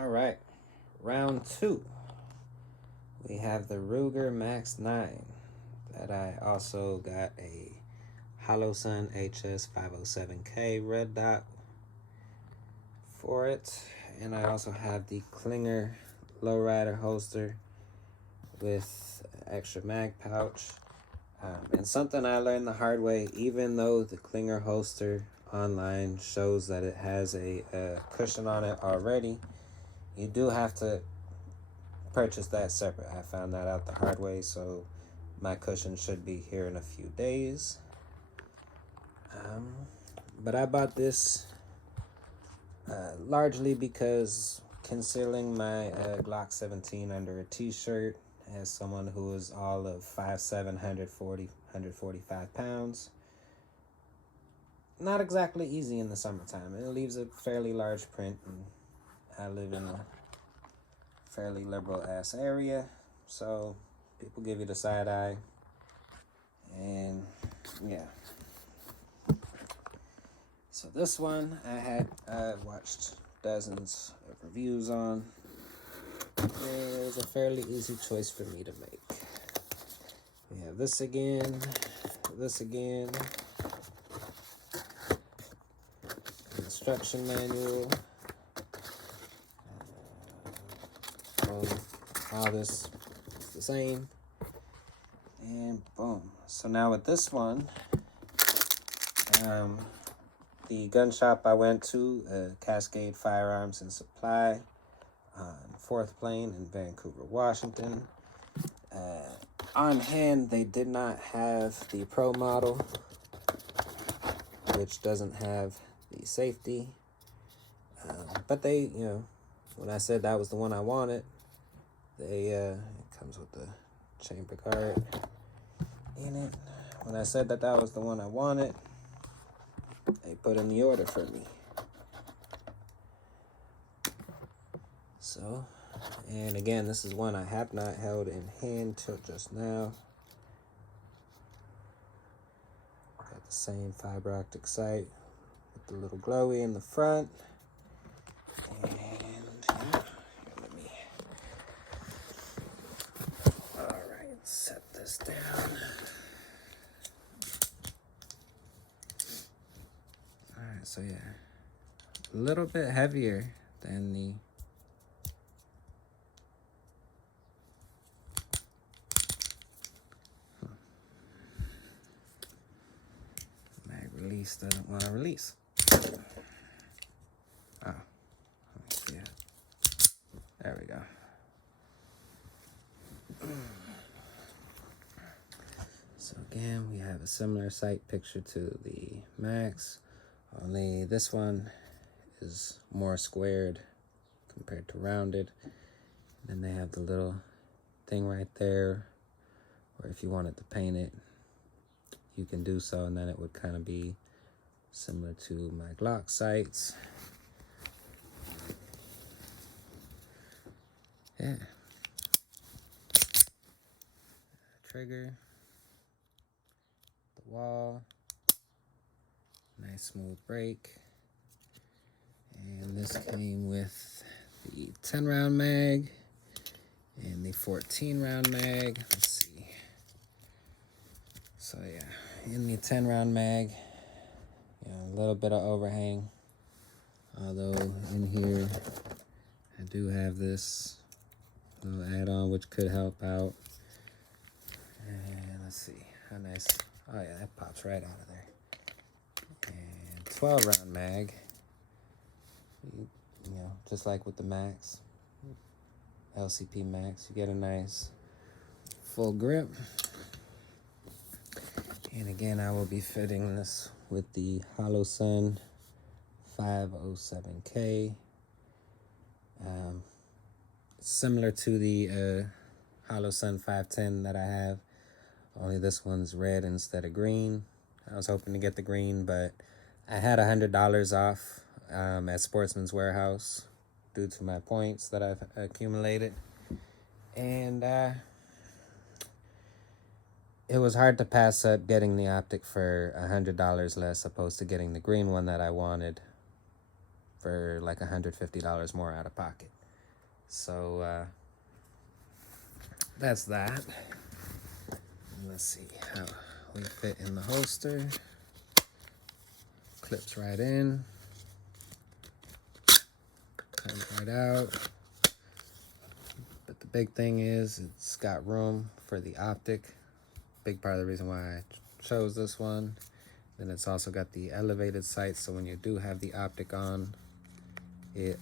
All right, round two. We have the Ruger Max-9 that I also got a Holosun HS 507K red dot for it. And I also have the Klinger lowrider holster with extra mag pouch. And something I learned the hard way, even though the Klinger holster online shows that it has a cushion on it already, you do have to purchase that separate. I found that out the hard way, so my cushion should be here in a few days. But I bought this largely because concealing my Glock 17 under a t-shirt as someone who is all of 5'7", 145 pounds, not exactly easy in the summertime. It leaves a fairly large print, and I live in a fairly liberal ass area, so people give you the side eye. And yeah, so this one I had watched dozens of reviews on. It was a fairly easy choice for me to make. We have this again, instruction manual, all this is the same, and boom. So now with this one, the gun shop I went to, Cascade Firearms and Supply on 4th Plain in Vancouver, Washington. On hand, they did not have the Pro model, which doesn't have the safety. But they, when I said that was the one I wanted, it comes with the chamber guard in it. When I said that was the one I wanted, they put in the order for me. So, and again, this is one I have not held in hand till just now. Got the same fiber optic sight with the little glowy in the front. And yeah, let me, all right, set this down. All right, so yeah, a little bit heavier than the release doesn't want to release. Oh, yeah. There we go. So again, we have a similar sight picture to the Max, only this one is more squared compared to rounded. Then they have the little thing right there, where if you wanted to paint it, you can do so, and then it would kind of be similar to my Glock sights. Yeah. Trigger, the wall, nice smooth break. And this came with the 10 round mag and the 14 round mag. Let's see. So yeah, in the 10 round mag, a little bit of overhang. Although in here, I do have this little add-on which could help out. And let's see, how nice. Oh yeah, that pops right out of there. And 12 round mag. Just like with the Max, LCP Max, you get a nice full grip. And again, I will be fitting this with the Holosun 507K. Similar to the Holosun 510 that I have, only this one's red instead of green. I was hoping to get the green, but I had $100 off at Sportsman's Warehouse due to my points that I've accumulated. And it was hard to pass up getting the Optic for $100 less opposed to getting the green one that I wanted for like $150 more out of pocket. So that's that. Let's see how we fit in the holster. Clips right in. Comes right out. But the big thing is it's got room for the Optic. Big part of the reason why I chose this one. Then it's also got the elevated sight, so when you do have the Optic on, it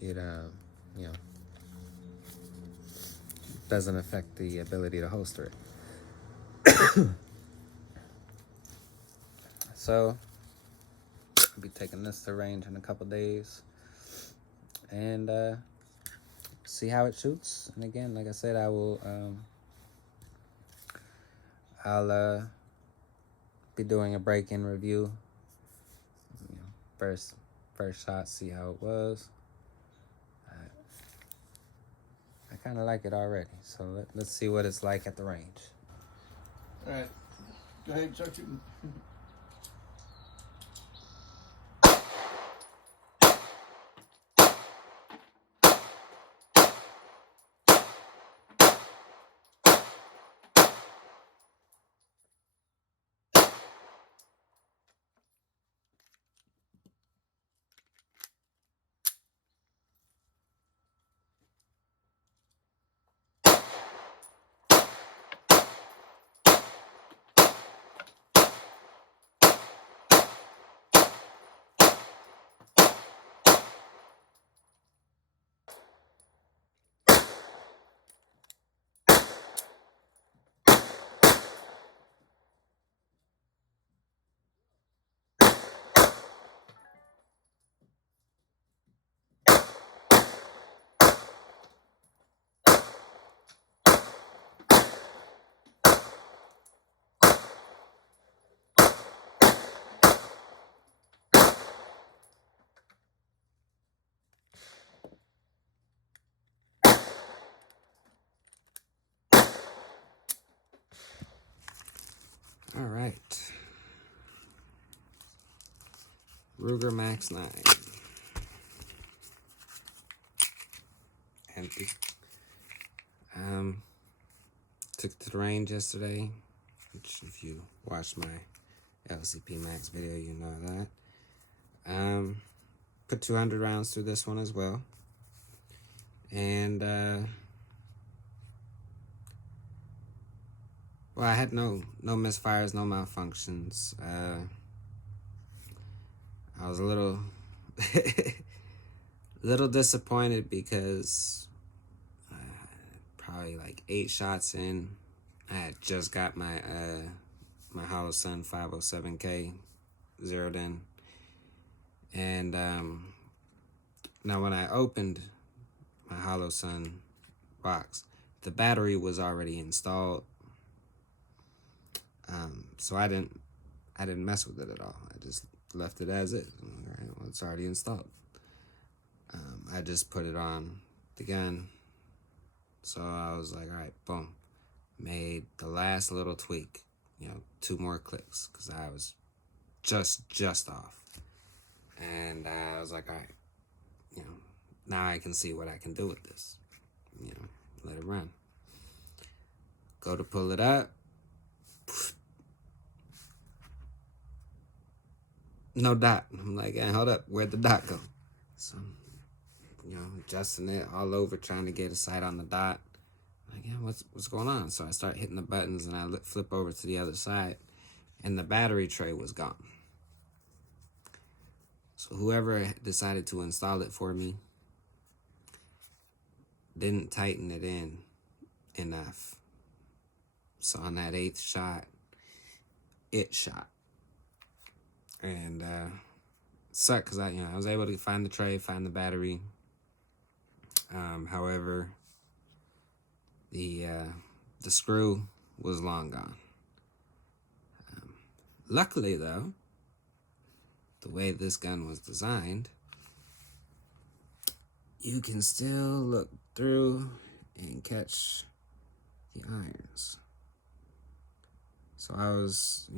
you know, doesn't affect the ability to holster it. So I'll be taking this to range in a couple days and see how it shoots. And again, like I said, I'll be doing a break-in review. You know, first shot, see how it was. I kind of like it already, so let's see what it's like at the range. All right, go ahead and start shooting. All right. Ruger Max-9. Empty. Took it to the range yesterday, which if you watched my LCP Max video, you know that. Put 200 rounds through this one as well. And, well, I had no misfires, no malfunctions. I was a little disappointed because probably like 8 shots in, I had just got my my Holosun 507K zeroed in, and now when I opened my Holosun box, the battery was already installed, so I didn't mess with it at all. I just left it as is. All right, well, it's already installed. I just put it on the gun. So I was like, all right, boom. Made the last little tweak, 2 more clicks, because I was just off. And I was like, all right, now I can see what I can do with this. Let it run. Go to pull it up. No dot. I'm like, hey, hold up, where'd the dot go? So, adjusting it all over, trying to get a sight on the dot. Like, yeah, what's going on? So I start hitting the buttons, and I flip over to the other side, and the battery tray was gone. So whoever decided to install it for me didn't tighten it in enough. So on that 8th shot, it shot. And sucked because I was able to find the tray, find the battery. However, the screw was long gone. Luckily, though, the way this gun was designed, you can still look through and catch the irons. So I was,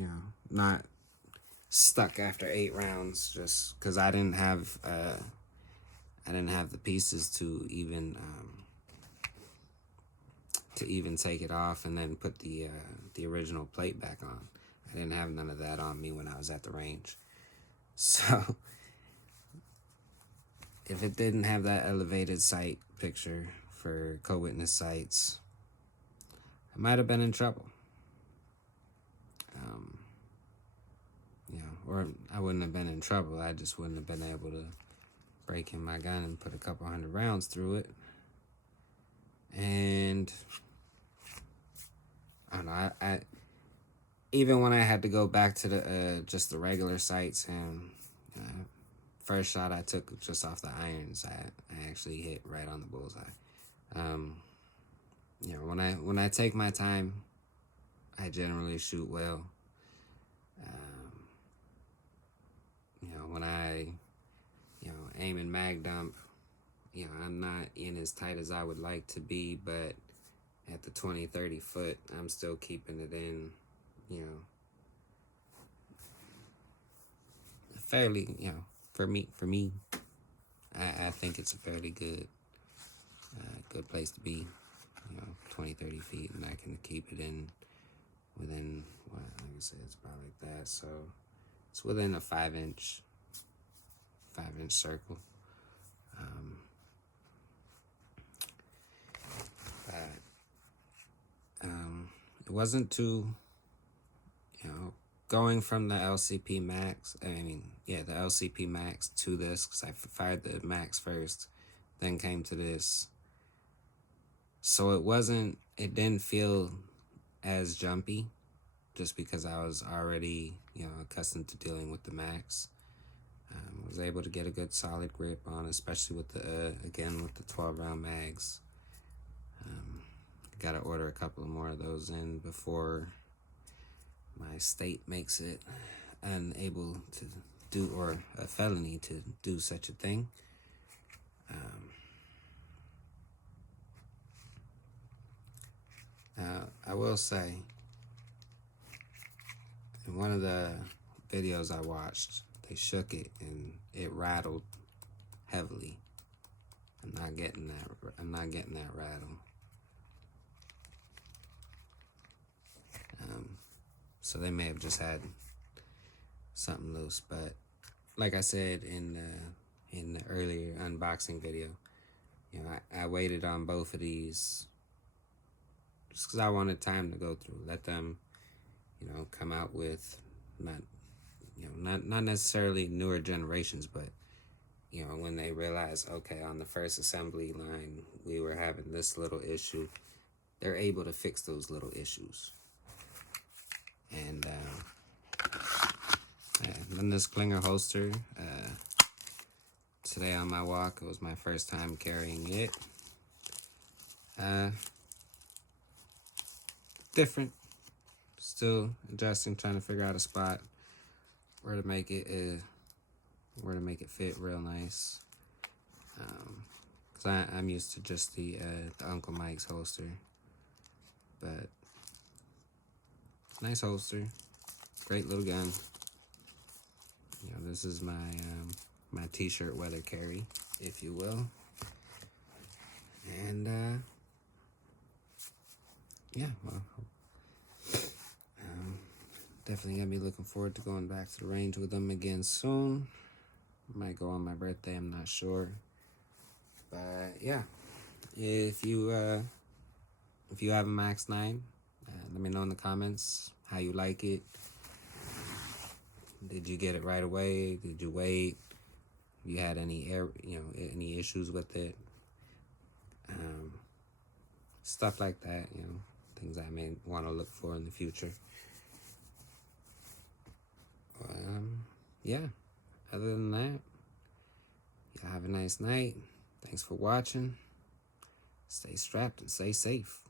not stuck after 8 rounds just because I didn't have the pieces to even take it off and then put the original plate back on. I didn't have none of that on me when I was at the range. So if it didn't have that elevated sight picture for co-witness sights, I might have been in trouble. Or I wouldn't have been in trouble. I just wouldn't have been able to break in my gun and put a couple hundred rounds through it. And I don't know. I even when I had to go back to the just the regular sights, and first shot I took just off the irons, I actually hit right on the bullseye. When I take my time, I generally shoot well. When I aim and mag dump, I'm not in as tight as I would like to be, but at the 20-30 foot, I'm still keeping it in, fairly, for me, I think it's a fairly good place to be, 20-30 feet, and I can keep it in within, like I said, it's about like that, so it's within a 5-inch circle. It wasn't too, going from the LCP Max, the LCP Max to this, because I fired the Max first, then came to this. So it didn't feel as jumpy, just because I was already, accustomed to dealing with the Max. I was able to get a good solid grip on, especially with the 12-round mags. Got to order a couple of more of those in before my state makes it unable to do, or a felony to do such a thing. I will say, in one of the videos I watched, they shook it and it rattled heavily. I'm not getting that rattle. So they may have just had something loose, but like I said in the earlier unboxing video, I waited on both of these just because I wanted time to go through, let them, come out with not necessarily newer generations, but when they realize, okay, on the first assembly line we were having this little issue, they're able to fix those little issues. And then this Klinger holster, today on my walk, it was my first time carrying it. Different, still adjusting, trying to figure out a spot where to make it fit real nice. Cause I'm used to just the Uncle Mike's holster, but nice holster, great little gun. This is my t-shirt weather carry, if you will. And definitely gonna be looking forward to going back to the range with them again soon. Might go on my birthday, I'm not sure. But yeah, if you have a Max-9, let me know in the comments how you like it. Did you get it right away? Did you wait? You had any any issues with it? Stuff like that, things I may want to look for in the future. Yeah, other than that, y'all have a nice night. Thanks for watching. Stay strapped and stay safe.